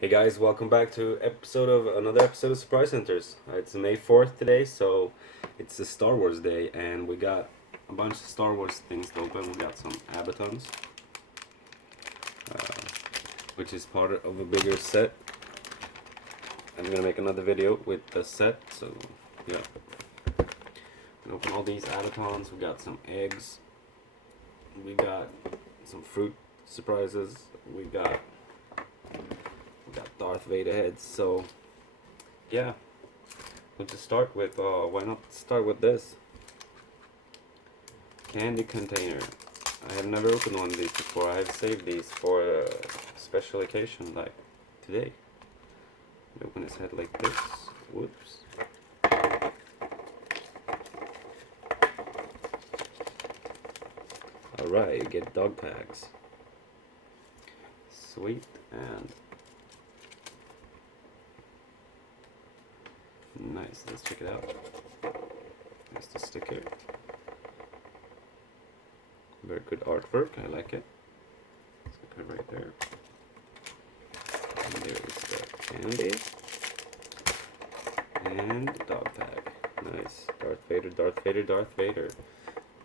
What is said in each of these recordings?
Hey guys, welcome back to another episode of Surprise Hunters. It's May 4th today, so it's a Star Wars day, and we got a bunch of Star Wars things to open. We got some Abatons, uh, which is part of a bigger set. I'm gonna make another video with the set, so yeah. We open all these Abatons. We got some eggs. We got some fruit surprises. We got Darth Vader heads. So yeah. We'll just start with, why not start with this? Candy container. I have never opened one of these before. I have saved these for a special occasion like today. Open his head like this. Whoops. Alright, you get dog tags. Sweet, and nice. Let's check it out. There's the sticker. Very good artwork. I like it. Sticker right there. And there's the candy. And the dog tag. Nice. Darth Vader, Darth Vader, Darth Vader.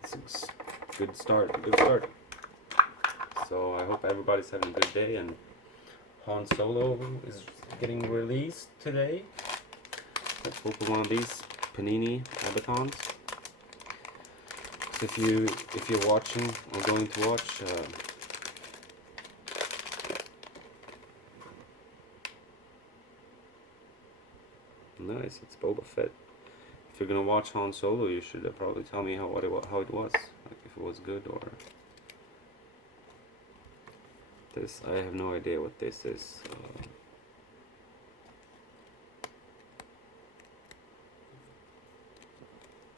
It's a good start. Good start. So I hope everybody's having a good day, and Han Solo is getting released today. Let's open one of these Panini Abatons. So if you're watching or going to watch, nice, it's Boba Fett. If you're gonna watch Han Solo, you should probably tell me how it was, like if it was good or this. I have no idea what this is.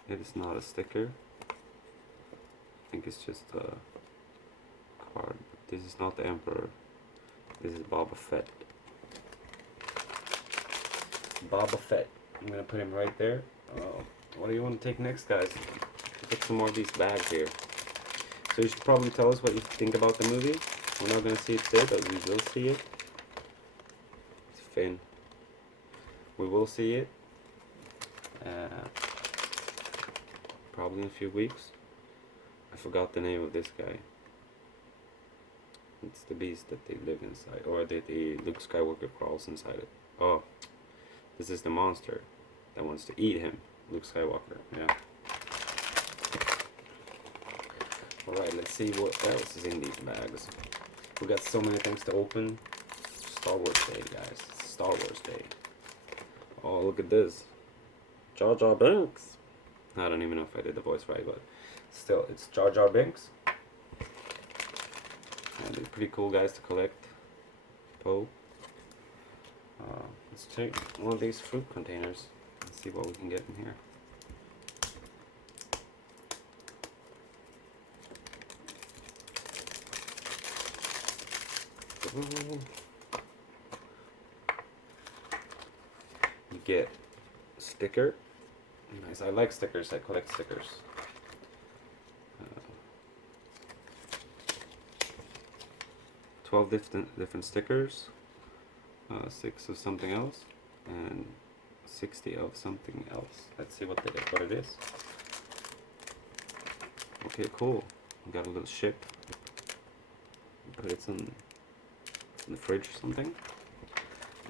It is not a sticker. I think it's just a card. But this is not the Emperor. This is Boba Fett. Boba Fett. I'm gonna put him right there. What do you want to take next, guys? Put some more of these bags here. So you should probably tell us what you think about the movie. We're not gonna see it today, but we will see it. It's Finn. We will see it. Probably in a few weeks. I forgot the name of this guy. It's the beast that they live inside, or that the Luke Skywalker crawls inside it. Oh, this is the monster that wants to eat him, Luke Skywalker. Yeah. Alright, let's see what else is in these bags. We got so many things to open. Star Wars Day, guys. Star Wars Day. Oh, look at this. Jar Jar Binks. I don't even know if I did the voice right, but still, it's Jar Jar Binks. And they're pretty cool guys to collect. Poe. Let's take one of these fruit containers and see what we can get in here. You get a sticker. Nice. I like stickers. I collect stickers. 12 different stickers. 6 of something else, and 60 of something else. Let's see what it is. Okay, cool. We got a little ship. Put it in the fridge or something,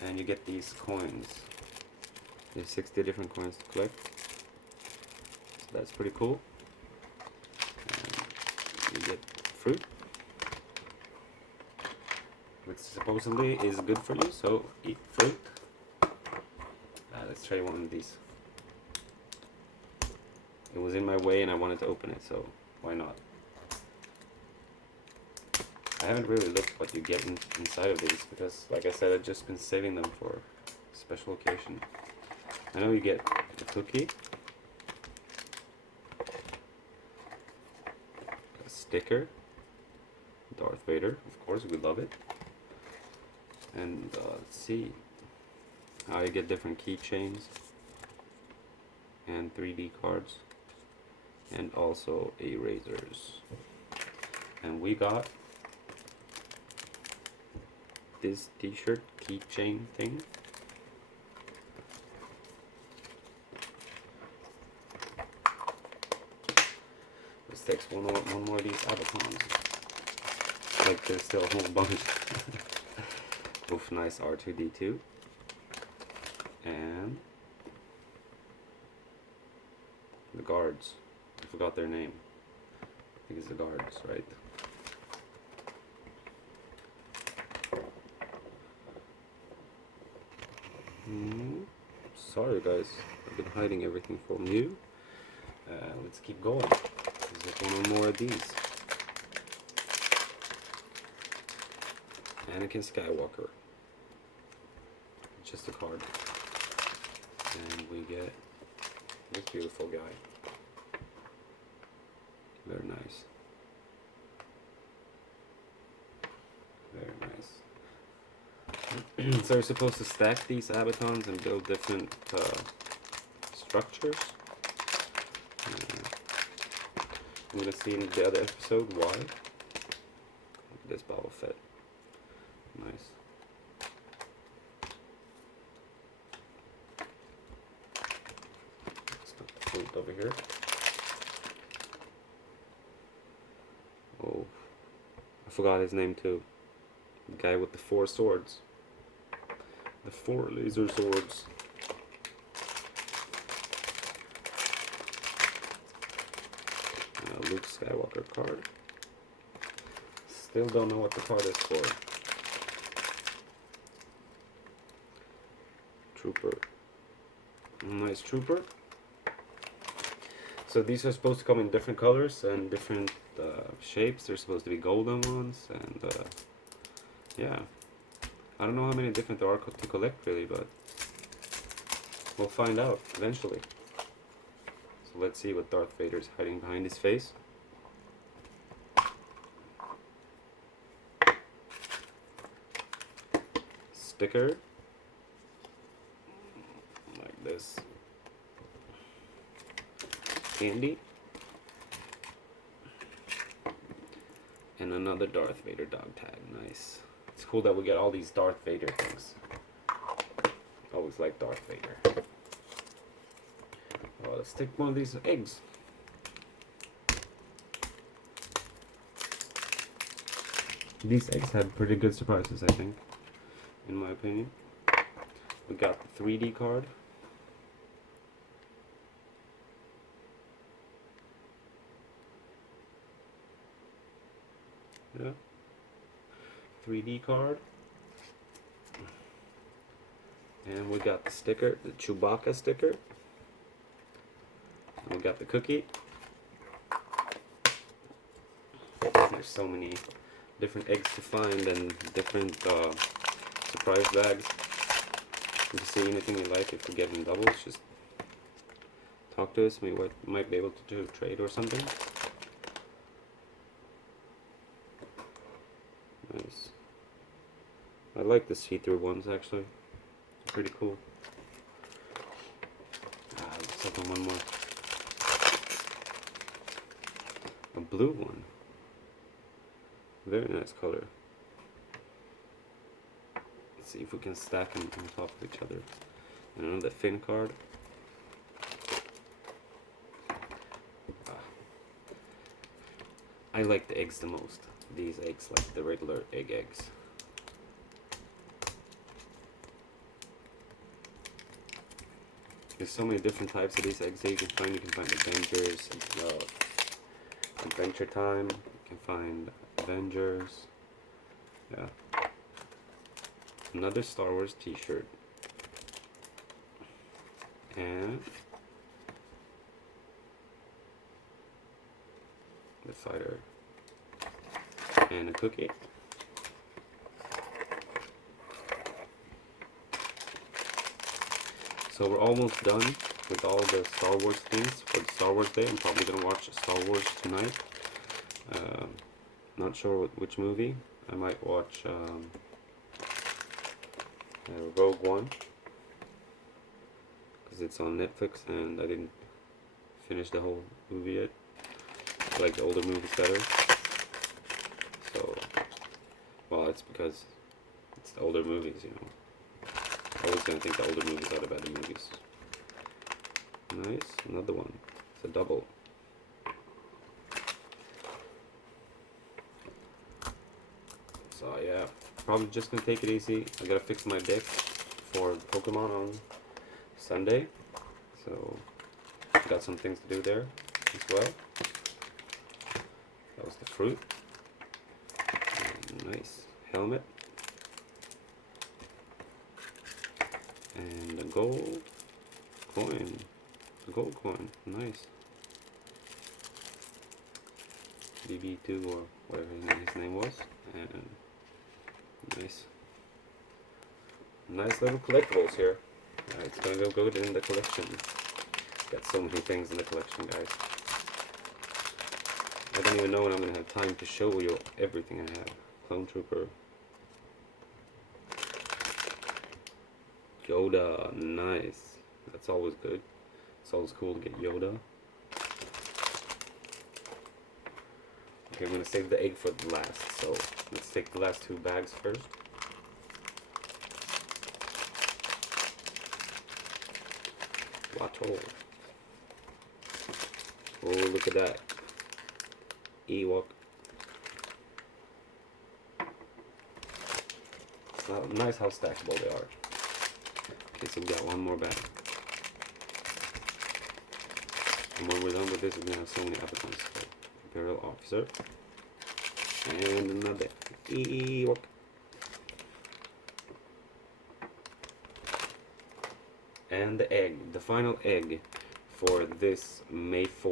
and you get these coins. There's 60 different coins to collect, so that's pretty cool. And you get fruit, which supposedly is good for you, so eat fruit. Let's try one of these. It was in my way and I wanted to open it, so why not? I haven't really looked what you get inside of these, because like I said, I've just been saving them for a special occasion. I know you get a cookie, a sticker, Darth Vader, of course, we love it. And let's see how you get different keychains and 3D cards, and also erasers. And we got this t-shirt keychain thing. Let's take one more of these Abatons. Like there's still a whole bunch. Oof, nice R2-D2. And the guards. I forgot their name. I think it's the guards, right? Sorry guys, I've been hiding everything from you. Let's keep going. There's one more of these. Anakin Skywalker. Just a card. And we get this beautiful guy. Very nice. Very nice. So you're supposed to stack these Abatons and build different structures. I'm gonna see in the other episode why. Look at this Boba Fett. Nice. Let's put the food over here. Oh, I forgot his name too. The guy with the 4 swords. The 4 laser swords. Luke Skywalker card. Still don't know what the card is for. Trooper. Nice trooper. So these are supposed to come in different colors and different shapes. They're supposed to be golden ones, and yeah. I don't know how many different there are to collect really, but we'll find out eventually. So let's see what Darth Vader is hiding behind his face. Sticker. Like this. Candy. And another Darth Vader dog tag. Nice. It's cool that we get all these Darth Vader things. Always like Darth Vader. Well, let's take one of these eggs. These eggs had pretty good surprises, I think, in my opinion. We got the 3D card. Yeah. 3D card. And we got the sticker, the Chewbacca sticker. And we got the cookie. There's so many different eggs to find and different surprise bags. If you see anything you like, if you get in doubles, just talk to us. We might be able to do a trade or something. Nice. I like the see-through ones actually. Pretty cool. Let's open one more. A blue one. Very nice color. Let's see if we can stack them on top of each other. And another Finn card. I like the eggs the most. These eggs, like the regular eggs. There's so many different types of these eggs that you can find. You can find Avengers, Adventure Time. You can find Avengers. Yeah. Another Star Wars t-shirt. And the fighter. And a cookie. So we're almost done with all the Star Wars things for the Star Wars Day. I'm probably going to watch Star Wars tonight. Not sure which movie. I might watch Rogue One. Because it's on Netflix and I didn't finish the whole movie yet. I like the older movies better. So, well, it's because it's older movies, you know. Always gonna think the older movies are the better movies. Nice, another one. It's a double. So yeah, probably just gonna take it easy. I gotta fix my deck for Pokemon on Sunday. So got some things to do there as well. That was the fruit. Nice helmet. And a gold coin. A gold coin. Nice. BB2 or whatever his name was. And nice. Nice little collectibles here. It's gonna go good in the collection. Got so many things in the collection, guys. I don't even know when I'm gonna have time to show you everything I have. Clone Trooper. Yoda, nice. That's always good. It's always cool to get Yoda. Okay, I'm gonna save the egg for the last. So let's take the last two bags first. Watto. Oh, look at that. Ewok. It's nice how stackable they are. Okay, so we got one more bag. And when we're done with this, we're gonna have so many appetizers. Imperial Officer. And another Ewok. And the egg, the final egg for this May 4th.